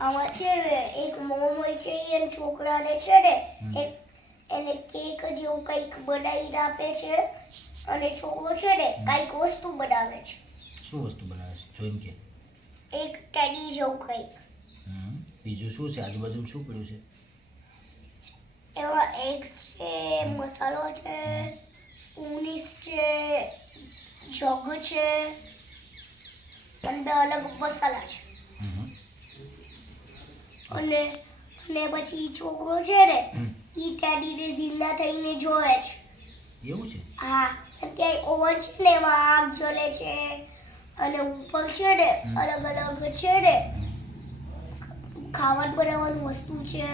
આમાં છે ને એક મોમ હોય છે એ છોકરાને છે ને એને કેક જેવું કંઈક બનાવીને આપે છે અને છોકરો છે ને કંઈક વસ્તુ બનાવે છે. શું વસ્તુ બનાવે છે જોઈને કે? એક ટેડી જેવું કંઈક. બીજું શું છે આજુબાજુ શું પડ્યું છે? એમાં એગ્સ છે, મસાલો છે, સ્પૂનીસ છે, જગ છે અને બે અલગ મસાલા છે. અને પછી છોકરો છે ને ઈ ટેડીને ઝીલા થઈને જોવે છે. એવું છે? હા, ત્યાં ઓવન છે ને એમાં આગ જલે છે અને ઉપર છે ને અલગ અલગ છે ને ખાવાનું બનાવવાનું વસ્તુ છે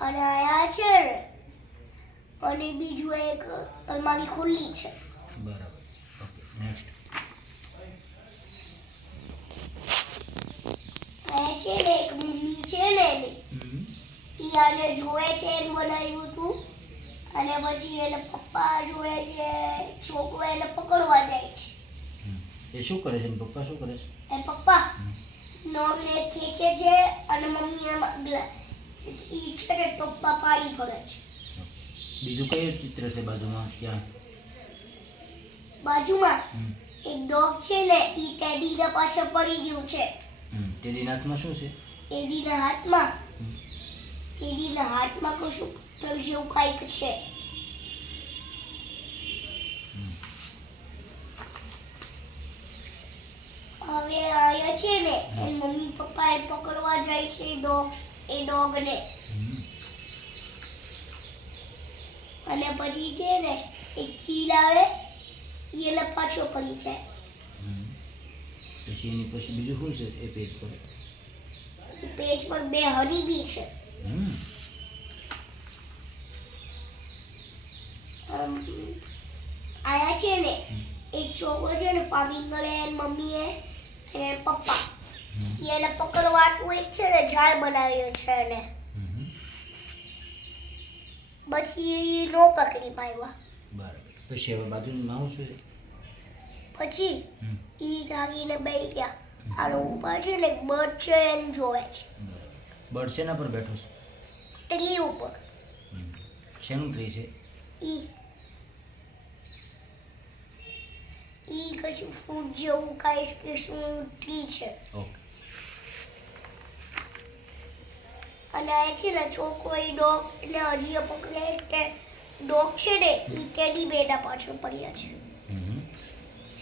અને આયા છે ને અને બીજું એક અલમારી ખુલ્લી છે. બરાબર. Okay next. આયા છે ને એક મમ્મી છે ને ઈ આને જોવે છે એને બનાવ્યું હતું અને પછી એને પપ્પા જોવે છે, છોકરો એને પકડવા જાય છે. એ શું કરે છે? પપ્પા શું કરે છે? એ પપ્પા નોમને ખેંચે છે અને મમ્મી એમાં ઈ છે ને પપ્પા પાણી ભરે છે. બીજું કયું ચિત્ર છે બાજુમાં ત્યાં? બાજુમાં એક ડોગ છે ને ઈ ટેડીના પાછળ પડી ગયું છે. ટેડીના હાથમાં શું છે? ટેડીના હાથમાં કશું પથ્થર જેવું કંઈક છે. હવે આયા છે ને એ મમ્મી પપ્પા એ પકડવા જાય છે એ ડોગને અને પછી છે ને એક ચીલ આવે એને પાછો પડી જાય. પછી એની પછી બીજું શું છે એ પેજ પર? પેજ પર બે હનીબી છે. આયા છે ને એક છોકરો છે ને ફાર્મિંગ કરે એની મમ્મી અને પપ્પા એને પકડવાનું એક છે ને ઝાડ બનાવ્યો છે એને પછી નો પકડી પાડવા. બરાબર. પછી હવે બાજુનું નામ શું છે? પછી ઈ જાગીને બેસી ગયા. આનો ઉપર છે ને બર્ડ છે એને જોવે છે. બર્ડ શેના પર બેઠો છે? ટ્રી ઉપર. શેનું ટ્રી છે? ઈ કશું ફૂડ જેવું કાંઈ કે શું ટ્રી છે. ઓકે. અને આ છે ને છોકરો એ ડોગ ને હજી પકડે કે ડોગ છે ને ઈ ટેડી બેટા પાછળ પડ્યા છે.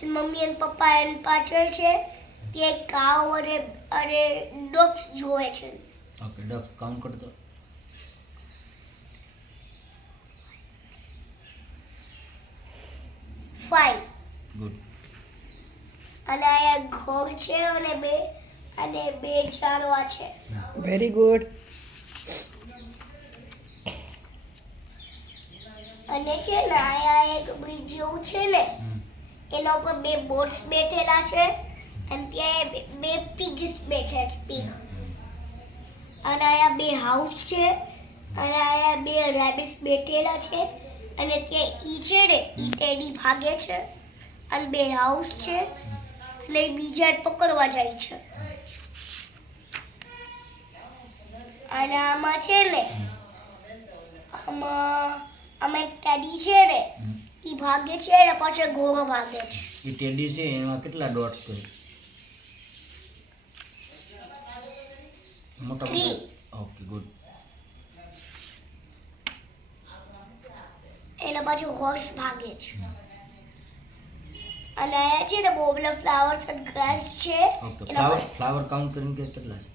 મમ્મી અને પપ્પા એની પાછળ છે તે કાવ અને ડોગ્સ જોવે છે. ઓકે, ડોગ્સ કાઉન્ટ કરતો. 5. ગુડ. અને આ ઘર છે અને બે ઝાડવા છે. Very good. અને છે ને આ એક બ્રિજ જેવું છે ને એના ઉપર બે બોટ્સ બેઠેલા છે અને ત્યાં બે પિગ્સ બેઠા છે પિગ. અને આયા બે હાઉસ છે અને આયા બે રેબિટ્સ બેઠેલા છે અને ત્યાં ઈ છે ને ઈ ટેડી ભાગે છે અને બે હાઉસ છે અને બીજા પકડવા જાય છે. અને આમાં છે ને આમાં એક ટેડી છે ને ઈ ભાગે છે અને પાછળ ઘોડો ભાગે છે. એ ટેડી છે એમાં કેટલા ડોટ્સ છે? મોટા 3. Okay, good. એના પાછળ હોર્સ ભાગે છે. અને આયા છે ને બહુ બધા ફ્લાવર્સ અને ગ્રાસ છે. ઓકે, એના ફ્લાવર કાઉન્ટ કરીને કે કેટલા છે?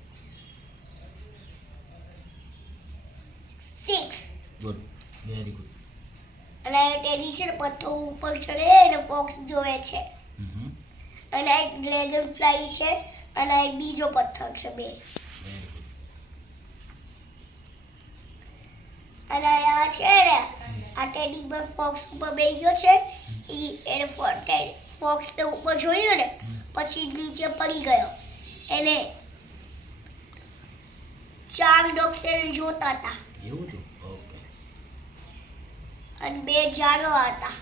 6. Good, very good. અને આ ટેડી છે ને પથ્થર ઉપર ચડે અને ફોક્સ જોવે છે. અને એક ડ્રેગન ફ્લાય છે અને એક બીજો પથ્થર છે બે. અને આ છે ને આ ટેડી પર ફોક્સ ઉપર બેસી ગયો છે. એને ફોક્સ ને ઉપર જોયું ને પછી નીચે પડી ગયો. એને 4 ડોગ્સ એને જોતા હતા. એવું હતું? ઓકે. અને બે ઝાડવા હતા.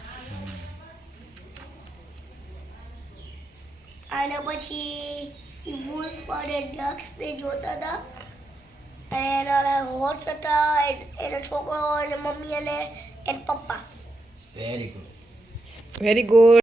અને પછી એ વુલ્ફ અને ડક્સ ને જોતા હતા અને એના હોર્સ હતા એનો છોકરો અને મમ્મી અને એના પપ્પા વેરી ગુડ. Very good.